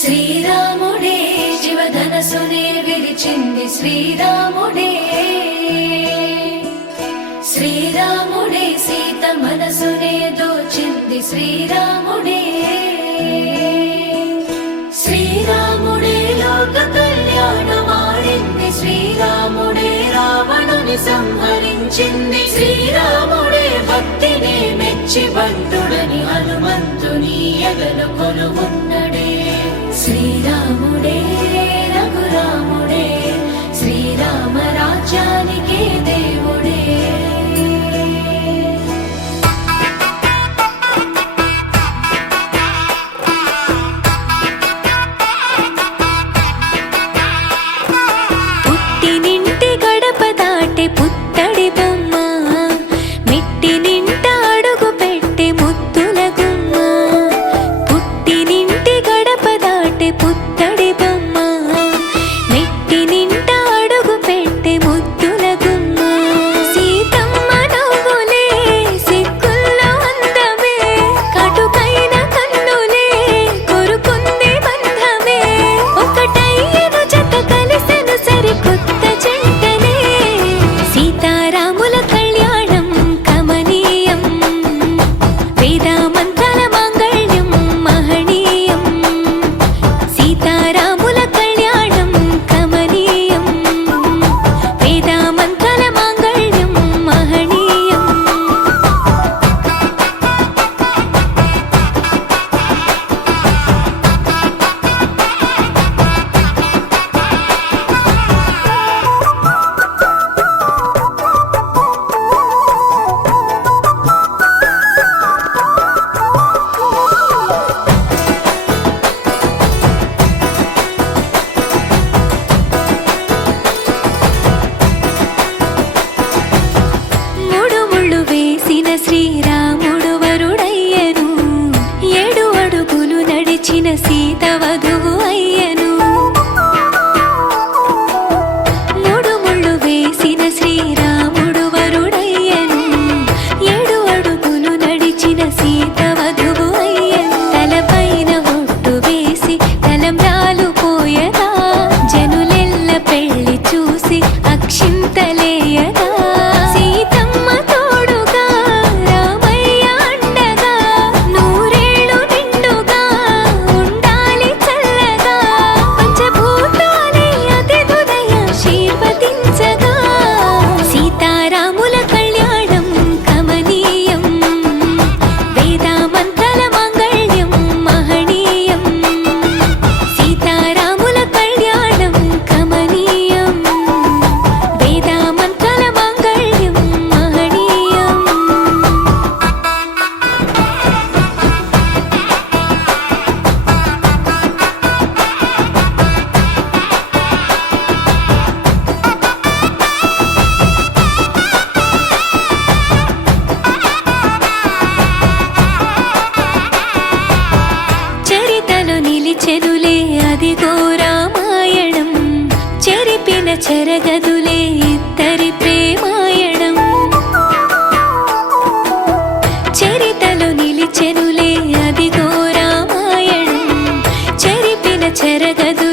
శ్రీరాముడే జీవధనసునే విరిచింది శ్రీరాముడే, శ్రీరాముడే సీత మనసునే దోచింది శ్రీరాముడే, శ్రీరాముడే లోక కళ్యాణమాడింది శ్రీరాముడే, రావణుని సంహరించింది శ్రీరాముడే, భక్తిని మెచ్చి బంటుడని హనుమంతుని ఎగలు కొలువున్నడే శ్రీరాముడే రఘురాముడే, శ్రీరామ రాజ్యానికే దేవుడే. పుట్టినింటి గడప దాటే పుత్తడి బొమ్మ, మెట్టినింట అడుగు పెట్టే ముద్దుల గుమ్మ. పుట్టినింటి గడప దాటే పుత్తడి బొమ్మ, మెట్టినింట అడుగు పెట్టే ముద్దుల గుమ్మ. సీతమ్మ నవ్వులే సిగ్గుల్లో అందమే, కటుకైన కన్నులే కొరుకుంది బంధమే. ఒకటయ్యను జత కలిసెను సరికొత్త జంటనే, సీతారాముల కళ్యాణం కమనీయం, వేదమంత్రాల మాంగళ్యం మహనీయం. సీతారాముల కళ్యాణం కమనీయం, వేదమంత్రాల మాంగళ్యం మహనీయం. మూడు ముళ్ళు వేసిన శ్రీరాముడు వరుడయ్యను, 7 అడుగులు నడిచిన సీత వధువు అయ్యను. మూడు ముళ్ళు వేసిన శ్రీరాముడు వరుడయ్యను, 7 అడుగులు నడిచిన సీత వధువు అయ్యను. తలపైన ఒట్టు వేసి తలంబ్రాలు పోయగా, జనులెల్ల పెళ్లి చూసి అక్షింతలేయగా. సీతమ్మ తోడుగా రామయ్య అండగా, నూరేళ్ళు నిండుగా ఉండాలి చల్లగా. పంచభూతాలే అతిథులయ ఆశీర్వదించగా, సీతారాముల కళ్యాణం కమనీయం, వేదమంత్రాల మాంగళ్యం మహనీయం. సీతారాముల కళ్యాణం కమనీయం, వేదమంత్రాల మాంగళ్యం మహనీయం. చరితలో నిలిచెనులే అదిగో రామాయణం, చెరిపిన చెరగదులే ఇద్దరి ప్రేమాయణం. చరితలో నిలిచెనులే అదిగో రామాయణం, చెరిపిన చెరగదు